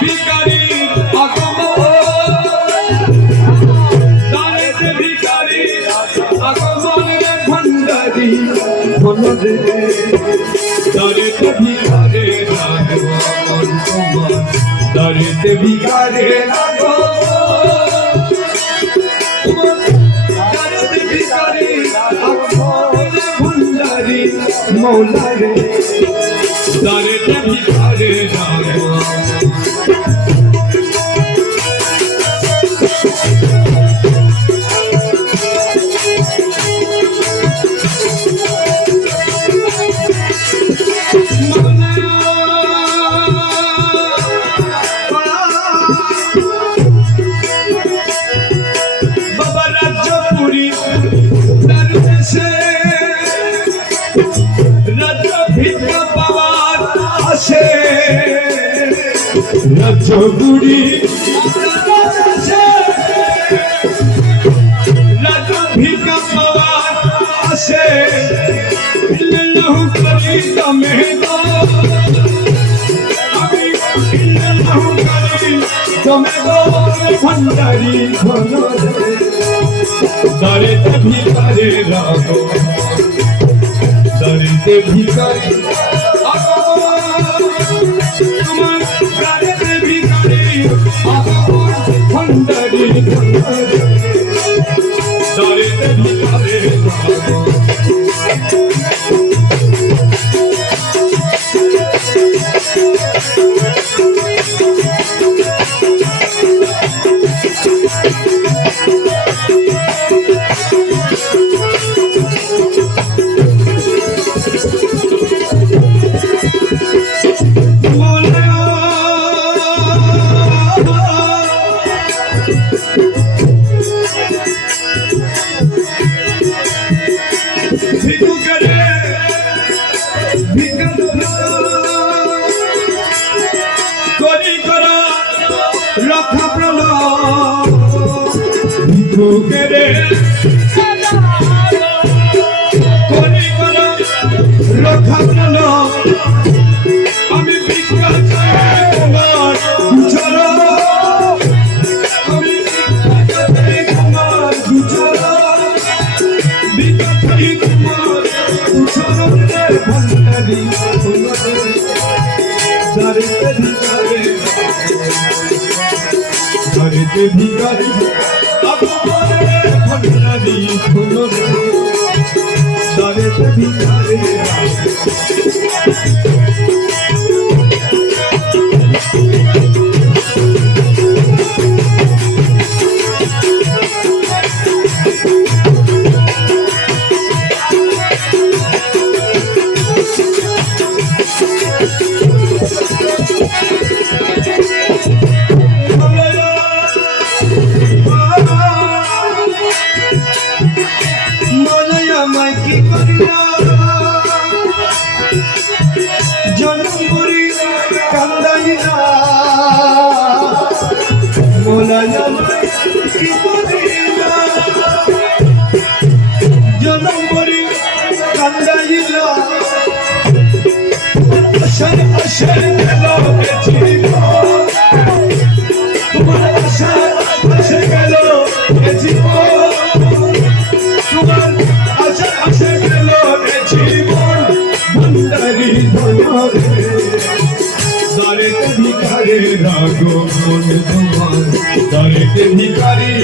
ভিখারি আগমন দারেতে ভিখারি আগমন রে ভান্ডারি ভনরে দারেতে ভিখারে আগমন তোমার দারেতে ভিখারে আগমন দারেতে ভিখারি আগমন রে ভান্ডারি মৌলা রে দারেতে ভিখারে আগমন রাজগুড়ি রাজ ভিকা পাওয়ার আসে ইল্লাল্লাহু করি তমে আমি ইল্লাল্লাহু করি তমে ভান্ডারি ভনরে দারেতে ভিখারে রাগো দারেতে ভিখারি তোমার দারেতে ভিখারি আগমন ভান্ডারি দারেতে ভিখারে আগমন রক্ষা প্রলয় ভিক্ষুকেরে করি কর রক্ষা প্রলয় আমি ভিক্ষা চাই তোমার দুচর আমি ভিক্ষা চাই তোমার দুচর ভিক্ষা চাই তোমার দুচর ভান্ডারি দারেতে ভিখারে দারেতে ভিখারি আগমন রে ভান্ডারি ভনরে দারেতে ভিখারে জনমপুরি কান্দাইনা মোলায়া কি করিলা জনমপুরি কান্দাইলা আশা আশা গেল জীবন তোমার আশা আশা গেল জীবন তোমার আশা আশা গেল জীবন ভান্ডারি ভনরে দারেতে ভিখারে আগমন তোমার দারেতে ভিখারি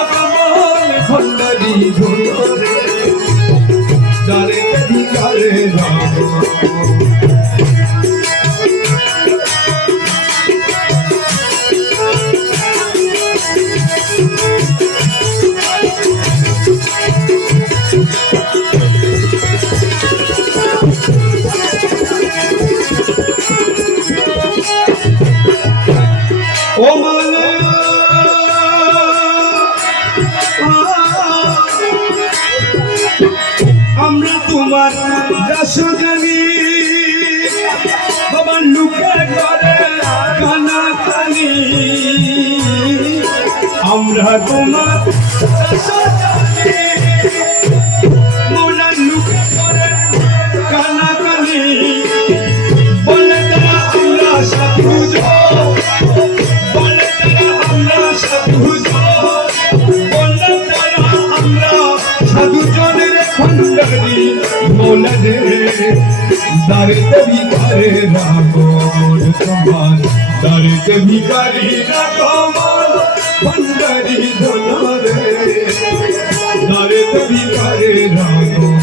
আগমন ভান্ডারি ভনরে দারেতে ভিখারে আগমন ও মালা আমরা তোমার দাসগানি বাবা লুকে করে কানা কানি আমরা তোমার দাসগানি মোলা লুকে করে কানা কানি বলে আমরা সাধু দারিতে ভিকারে রাগন তোমার দারিতে ভিকারি রাগন ভান্ডারি ধনরে দারিতে ভিকারে রাগন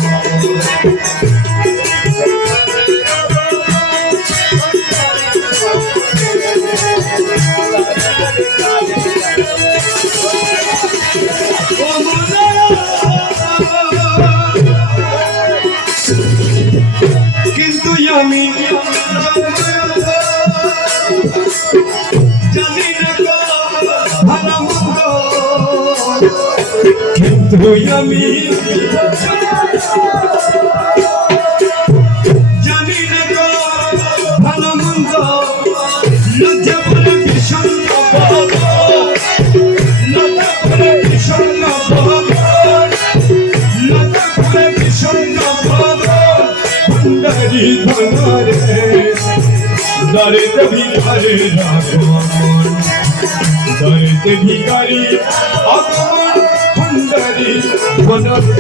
কিন্তু আমি জানি না ভালো মন্দ কিন্তু আমি জানি না ভালো মন্দ লজ্জা করে বিষণ্ণ লজ্জা করে বিষণ্ণ লজ্জা করে বিষণ্ণ ভান্ডারি ধনরে দারিতে ভিকারে রাগন দারিতে ভিকারি আগমন ভান্ডারি ধনরে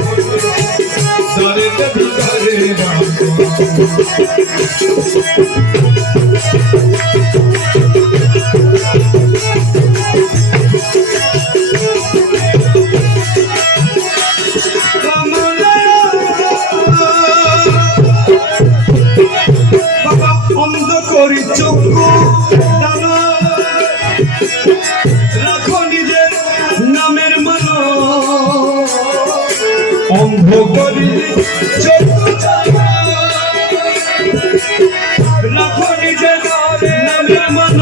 দারিতে ভিকারে রাগন করি চক্ষু ডানা রাখো নিজের নামের মান অন্ধ করি চক্ষু রাখো নিজের নামের মান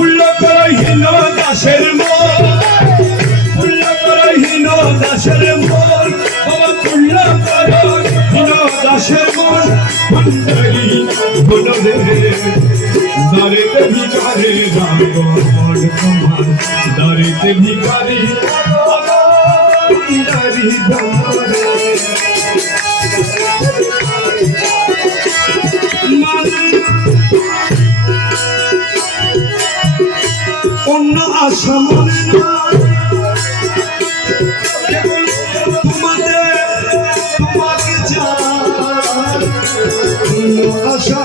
উল্ল করো হীন দাসের মন উল্ল করো হীন দাসের মন বাবা উল্ল করো হীন দাসের মন ভান্ডারি ধনরে দারিতে ভিকারে রাগন তোমার দারিতে ভিকারি ভান্ডারি ধনরে অন্য আশা মনে না তোমাকে চাই অন্য আশা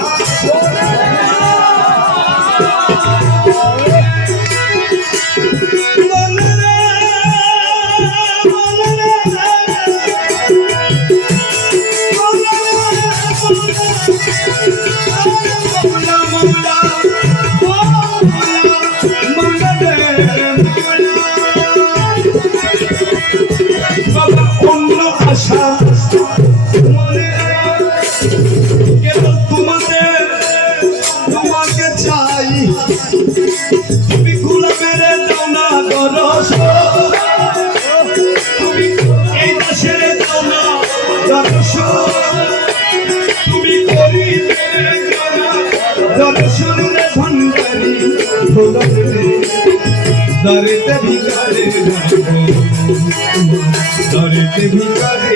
অন্য আশা তোমাকে চাই তুমি খুলে মেরে দাও না দরস তুমি এই দেশের দাও না দরস তুমি করিতে দর্শন রে ভান্ডারি দারিতে ভিকারে দারিতে ভিকারে